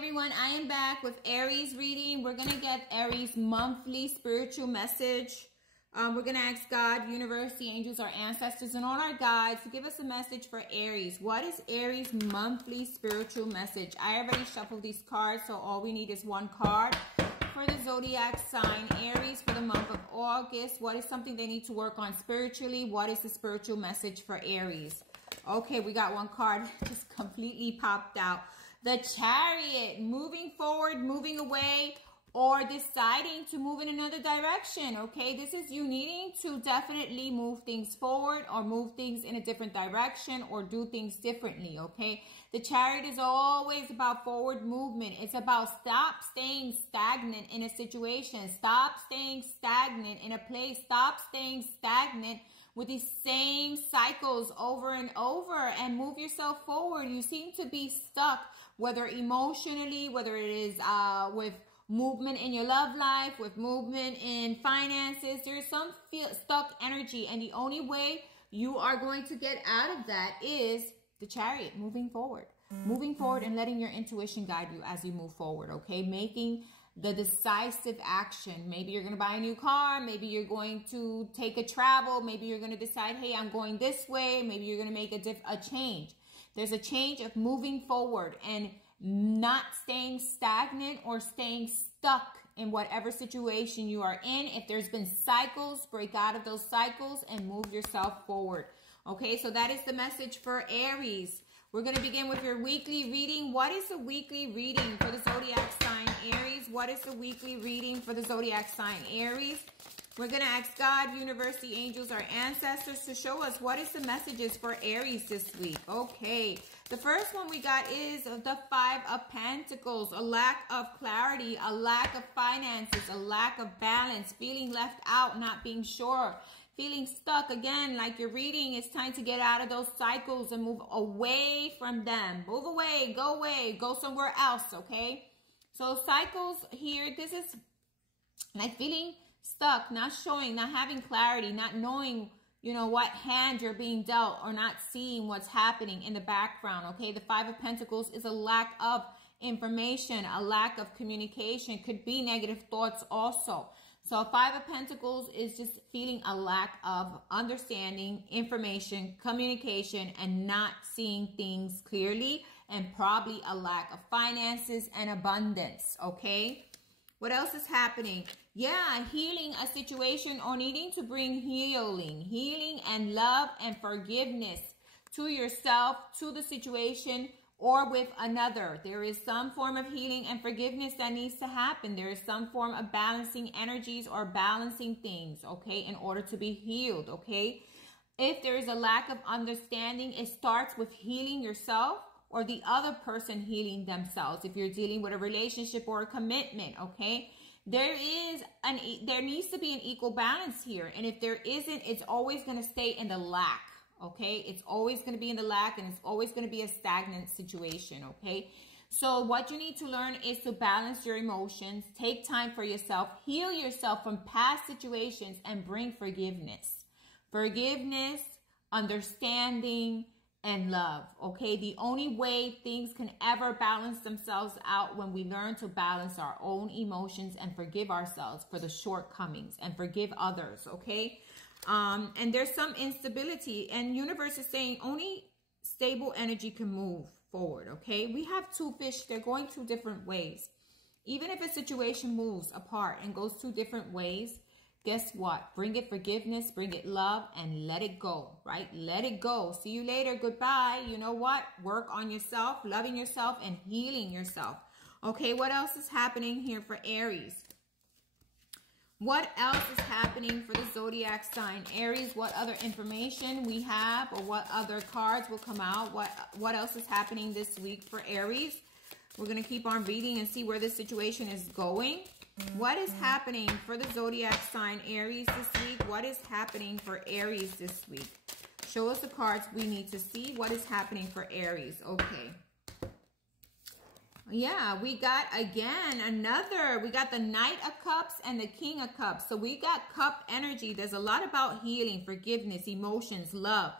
everyone, I am back with Aries reading. We're going to get Aries monthly spiritual message. We're going to ask God, universe, the angels, our ancestors, and all our guides to give us a message for Aries. What is Aries monthly spiritual message? I already shuffled these cards, so all we need is one card. For the zodiac sign Aries for the month of August, what is something they need to work on spiritually? What is the spiritual message for Aries? Okay, we got one card just completely popped out. The Chariot, moving forward, moving away, or deciding to move in another direction, okay? This is you needing to definitely move things forward or move things in a different direction or do things differently, okay? The Chariot is always about forward movement. It's about stop staying stagnant in a situation. Stop staying stagnant in a place. Stop staying stagnant with these same cycles over and over and move yourself forward. You seem to be stuck, whether emotionally, whether it is with movement in your love life, with movement in finances. There's some stuck energy, and the only way you are going to get out of that is the Chariot, moving forward. Moving forward and letting your intuition guide you as you move forward, okay? Making the decisive action. Maybe you're going to buy a new car. Maybe you're going to take a travel. Maybe you're going to decide, hey, I'm going this way. Maybe you're going to make a change. There's a change of moving forward and not staying stagnant or staying stuck in whatever situation you are in. If there's been cycles, break out of those cycles and move yourself forward. Okay, so that is the message for Aries. We're going to begin with your weekly reading. What is the weekly reading for the zodiac sign Aries? What is the weekly reading for the zodiac sign Aries? We're going to ask God, universe, the angels, our ancestors to show us what is the messages for Aries this week. Okay, the first one we got is the Five of Pentacles. A lack of clarity, a lack of finances, a lack of balance, feeling left out, not being sure, feeling stuck. Again, like you're reading, it's time to get out of those cycles and move away from them. Move away, go somewhere else, okay? So cycles here, this is like feeling stuck, not showing, not having clarity, not knowing, you know, what hand you're being dealt, or not seeing what's happening in the background, okay? The Five of Pentacles is a lack of information, a lack of communication, could be negative thoughts also. So Five of Pentacles is just feeling a lack of understanding, information, communication, and not seeing things clearly, and probably a lack of finances and abundance, okay? What else is happening? Yeah, healing a situation or needing to bring healing and love and forgiveness to yourself, to the situation, or with another. There is some form of healing and forgiveness that needs to happen. There is some form of balancing energies or balancing things, okay, in order to be healed, okay? If there is a lack of understanding, it starts with healing yourself or the other person healing themselves. If you're dealing with a relationship or a commitment, okay? There needs to be an equal balance here. And if there isn't, it's always going to stay in the lack. Okay, it's always going to be in the lack, and it's always going to be a stagnant situation, okay? So what you need to learn is to balance your emotions, take time for yourself, heal yourself from past situations, and bring forgiveness. Forgiveness, understanding, and love, okay? The only way things can ever balance themselves out when we learn to balance our own emotions and forgive ourselves for the shortcomings and forgive others, okay? And there's some instability, and universe is saying only stable energy can move forward, okay? We have two fish. They're going two different ways. Even if a situation moves apart and goes two different ways, guess what? Bring it forgiveness, bring it love, and let it go, right? Let it go. See you later. Goodbye. You know what? Work on yourself, loving yourself, and healing yourself. Okay, what else is happening here for Aries? What else is happening for the zodiac sign Aries? What other information we have, or what other cards will come out? What else is happening this week for Aries? We're going to keep on reading and see where this situation is going. What is happening for the zodiac sign Aries this week? What is happening for Aries this week? Show us the cards we need to see. What is happening for Aries? Okay. Yeah, we got, again, we got the Knight of Cups and the King of Cups. So we got cup energy. There's a lot about healing, forgiveness, emotions, love.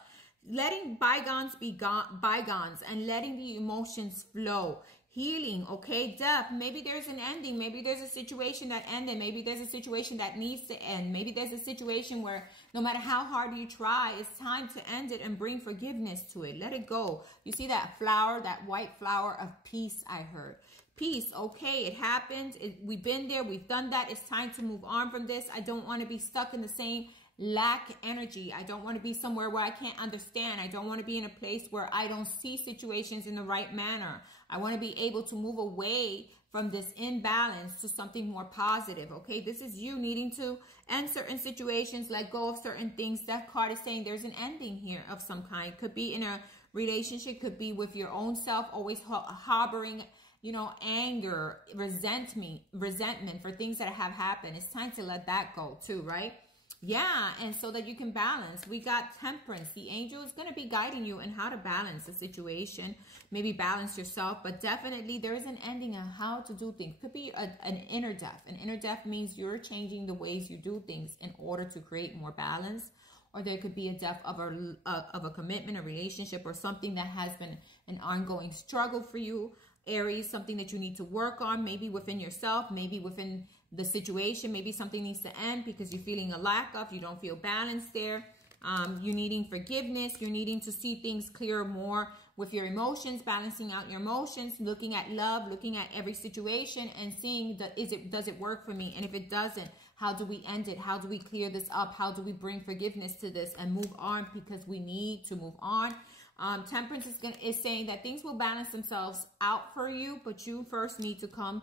letting bygones be bygones and letting the emotions flow. healing, okay? Death, maybe there's an ending. Maybe there's a situation that ended. Maybe there's a situation that needs to end. Maybe there's a situation where no matter how hard you try, it's time to end it and bring forgiveness to it. Let it go. You see that flower, that white flower of peace, I heard. Peace, okay, it happened. We've been there. We've done that. It's time to move on from this. I don't want to be stuck in the same lack energy. I don't want to be somewhere where I can't understand. I don't want to be in a place where I don't see situations in the right manner. I want to be able to move away from this imbalance to something more positive, okay? This is you needing to end certain situations, let go of certain things. That card is saying there's an ending here of some kind. Could be in a relationship, could be with your own self, always harboring, you know, anger, resentment for things that have happened. It's time to let that go too, right? Yeah, and so that you can balance. We got temperance. The angel is going to be guiding you in how to balance the situation. Maybe balance yourself, but definitely there is an ending on how to do things. Could be an inner death. An inner death means you're changing the ways you do things in order to create more balance. Or there could be a death of a commitment, a relationship, or something that has been an ongoing struggle for you. Aries, something that you need to work on, maybe within yourself, maybe within the situation. Maybe something needs to end because you're feeling a lack of, you don't feel balanced there. You're needing forgiveness. You're needing to see things clear more with your emotions, balancing out your emotions, looking at love, looking at every situation and seeing does it work for me? And if it doesn't, how do we end it? How do we clear this up? How do we bring forgiveness to this and move on, because we need to move on? Temperance is saying that things will balance themselves out for you, but you first need to come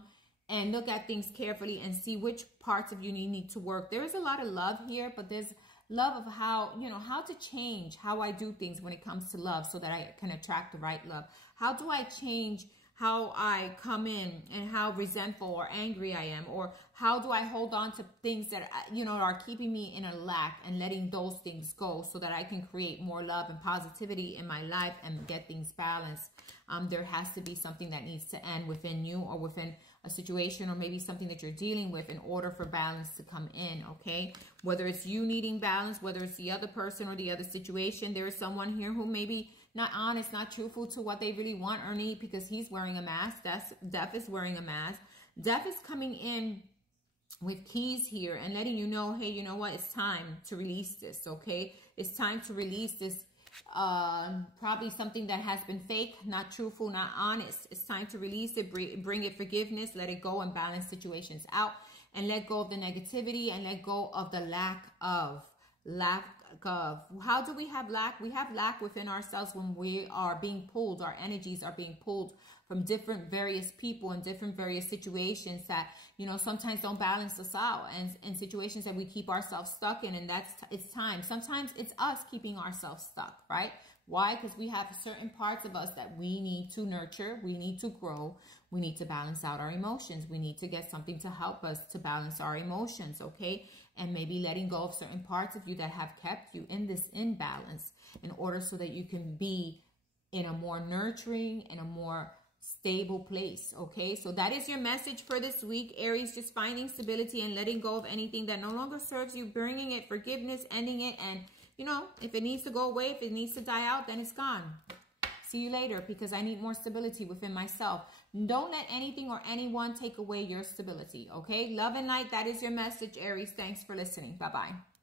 and look at things carefully and see which parts of you need to work. There is a lot of love here, but there's love of how, you know, how to change how I do things when it comes to love so that I can attract the right love. How do I change how I come in and how resentful or angry I am? Or how do I hold on to things that, you know, are keeping me in a lack and letting those things go so that I can create more love and positivity in my life and get things balanced? There has to be something that needs to end within you or within a situation, or maybe something that you're dealing with in order for balance to come in, okay? Whether it's you needing balance, whether it's the other person or the other situation, there is someone here who maybe not honest, not truthful to what they really want or need because he's wearing a mask. Death is wearing a mask. Death is coming in with keys here and letting you know, hey, you know what? It's time to release this, okay? It's time to release this. Probably something that has been fake, not truthful, not honest. It's time to release it, bring it forgiveness, let it go and balance situations out, and let go of the negativity and let go of the lack of. How do we have lack? We have lack within ourselves when we are being pulled. Our energies are being pulled from different various people and different various situations that, you know, sometimes don't balance us out, and situations that we keep ourselves stuck in. And it's time. Sometimes it's us keeping ourselves stuck, right? Why? Because we have certain parts of us that we need to nurture. We need to grow. We need to balance out our emotions. We need to get something to help us to balance our emotions, okay? And maybe letting go of certain parts of you that have kept you in this imbalance in order so that you can be in a more nurturing and a more stable place, okay? So that is your message for this week, Aries. Just finding stability and letting go of anything that no longer serves you, bringing it, forgiveness, ending it, and, you know, if it needs to go away, if it needs to die out, then it's gone. See you later, because I need more stability within myself. Don't let anything or anyone take away your stability, okay? Love and light, that is your message, Aries. Thanks for listening. Bye-bye.